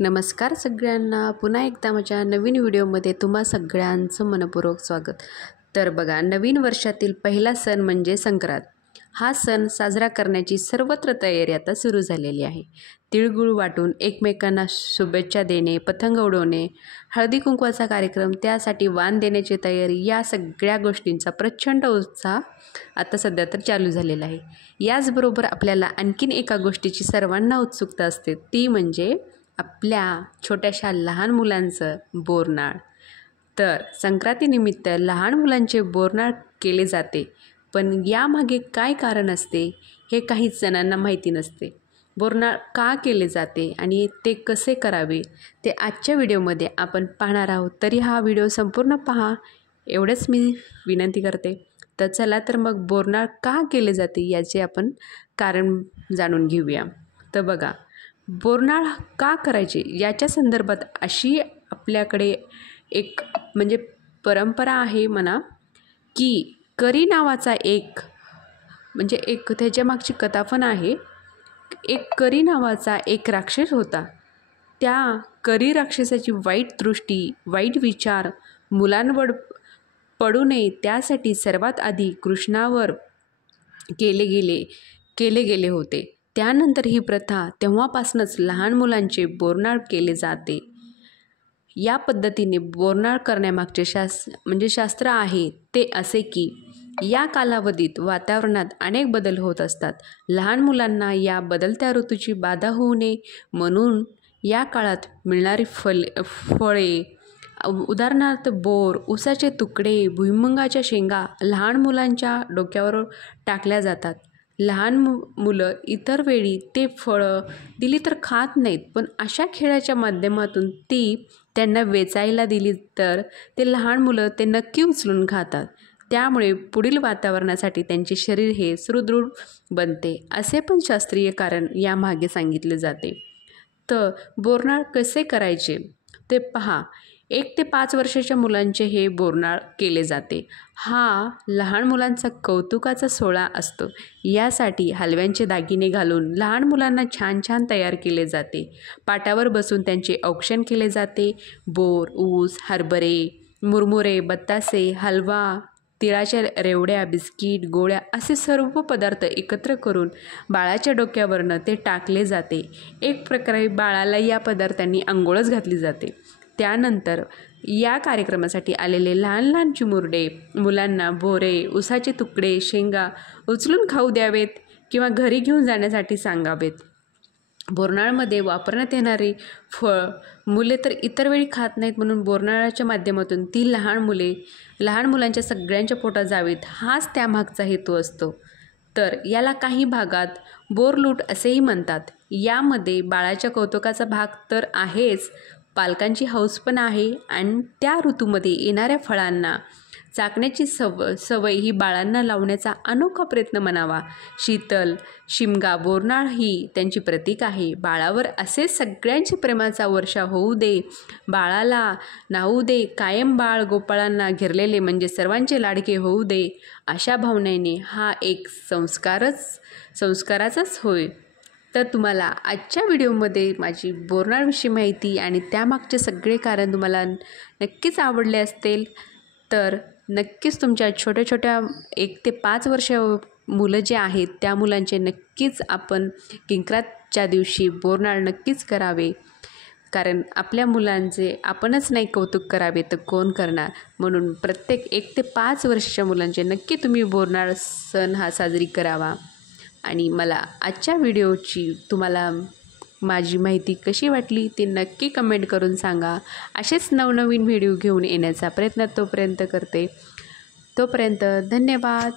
नमस्कार सगळ्यांना, पुन्हा एकदा माझ्या नवीन व्हिडिओमध्ये तुम्हा सगळ्यांचं मनपूर्वक स्वागत। तर बघा, नवीन वर्षातील पहिला सण म्हणजे संक्रांत। हा सण साजरा करण्याची सर्वत्र तयारी आता सुरू झालेली आहे। तिळगुळ वाटून एकमेकांना शुभेच्छा देणे, पतंग उडवणे, हळदी कुंकवाचा कार्यक्रम, त्यासाठी वाण देण्याची तयारी, या सगळ्या गोष्टींचा प्रचंड उत्साह आता सध्या तर चालू झालेला आहे। याचबरोबर आपल्याला आणखीन एका गोष्टीची सर्वांना उत्सुकता असते, ती म्हणजे आपल्या छोट्याशा लहान मुलांचं बोरनाळ। तर संक्रांतीनिमित्त लहान मुलांचे बोरनाळ केले जाते, पण यामागे काय कारण असते हे काहीच जणांना माहिती नसते। बोरनाळ का केले जाते आणि ते कसे करावे ते आजच्या व्हिडिओमध्ये आपण पाहणार आहोत। तरी हा व्हिडिओ संपूर्ण पहा एवढंच मी विनंती करते। तर चला तर मग बोरनाळ का केले जाते याचे आपण कारण जाणून घेऊया। तर बघा, बोरनाळ का करायचे याच्या संदर्भात अशी आपल्याकडे एक म्हणजे परंपरा आहे म्हणा, की करी नावाचा एक त्याच्यामागची कथा पण आहे। एक करी नावाचा एक राक्षस होता। त्या करी राक्षसाची वाईट दृष्टी, वाईट विचार मुलांवर पडू नये त्यासाठी सर्वात आधी कृष्णावर केले गेले होते। त्यानंतर ही प्रथा तेव्हापासूनच लहान मुलांचे बोरनाळ केले जाते। या पद्धतीने बोरनाळ करण्यामागचे शास्त्र आहे ते असे की या कालावधीत वातावरणात अनेक बदल होत असतात। लहान मुलांना या बदलत्या ऋतूची बाधा होऊ नये म्हणून या काळात मिळणारी फळे, उदाहरणार्थ बोर, ऊसाचे तुकडे, भुईमुगाच्या शेंगा लहान मुलांच्या डोक्यावर टाकल्या जातात। लहान मुलं इतर वेळी ते फळं दिली तर खात नाहीत, पण अशा खेळाच्या माध्यमातून ती त्यांना वेचायला दिली तर ते लहान मुलं ते नक्की उचलून खातात। त्यामुळे पुढील वातावरणासाठी त्यांचे शरीर हे सुदृढ बनते, असे पण शास्त्रीय कारण यामागे सांगितले जाते। तर बोरनाळ कसे करायचे ते पहा। 1 ते 5 वर्षाच्या मुलांचे हे बोरनाळ केले जाते। हा लहान मुलांचा कौतुकाचा सोहळा असतो। यासाठी हलव्यांचे दागिने घालून लहान मुलांना छान छान तयार केले जाते। पाटावर बसून त्यांचे औक्षण केले जाते। बोर, ऊस, हरभरे, मुरमुरे, बत्तासे, हलवा, तिळाच्या रेवड्या, बिस्किट, गोळ्या असे सर्व पदार्थ एकत्र करून बाळाच्या डोक्यावरनं ते टाकले जाते। एक प्रकारे बाळाला या पदार्थांनी अंघोळच घातली जाते। त्यानंतर या कार्यक्रमासाठी आलेले लहान लहान चिमुरडे मुलांना बोरे, ऊसाचे तुकडे, शेंगा उचलून खाऊ द्यावेत किंवा घरी घेऊन जाण्यासाठी सांगावेत। बोरनाळमध्ये वापरण्यात येणारे फळ मुले तर इतर वेळी खात नाहीत, म्हणून बोरनाळाच्या माध्यमातून ती लहान मुलांच्या सगळ्यांच्या पोटात जावीत, हाच त्यामागचा हेतू असतो। तर याला काही भागात बोरलूट असेही म्हणतात। यामध्ये बाळाच्या कौतुकाचा भाग तर आहेच, पालकांची हौस पण आहे आणि त्या ऋतूमध्ये येणाऱ्या फळांना चाखण्याची सवय ही बाळांना लावण्याचा अनोखा प्रयत्न म्हणावा। शीतल, शिमगा, बोरनाळ ही त्यांची प्रतीक आहे। बाळावर असे सगळ्यांचे प्रेमाचा वर्षा होऊ दे, बाळाला नाहू दे, कायम बाळ गोपाळांना घेरलेले म्हणजे सर्वांचे लाडके होऊ दे, अशा भावनेने हा एक संस्काराचाच होय। तर तुम्हाला आजच्या व्हिडिओमध्ये माझी बोरनाळविषयी माहिती आणि त्यामागचे सगळे कारण तुम्हाला नक्कीच आवडले असतील। तर नक्कीच तुमच्या छोट्या छोट्या 1 ते 5 वर्ष मुलं जे आहेत त्या मुलांचे नक्कीच आपण किंक्रातच्या दिवशी बोरनाळ नक्कीच करावे, कारण आपल्या मुलांचे आपणच नाही कौतुक करावे तर कोण करणार। म्हणून प्रत्येक 1 ते 5 वर्षाच्या मुलांचे नक्की तुम्ही बोरनाळ सण हा साजरी करावा। आणि मला आजच्या व्हिडिओची तुम्हाला माझी माहिती कशी वाटली ते नक्की कमेंट करून सांगा। असेच नवनवीन व्हिडिओ घेऊन येण्याचा प्रयत्न तोपर्यंत करते। तोपर्यंत धन्यवाद।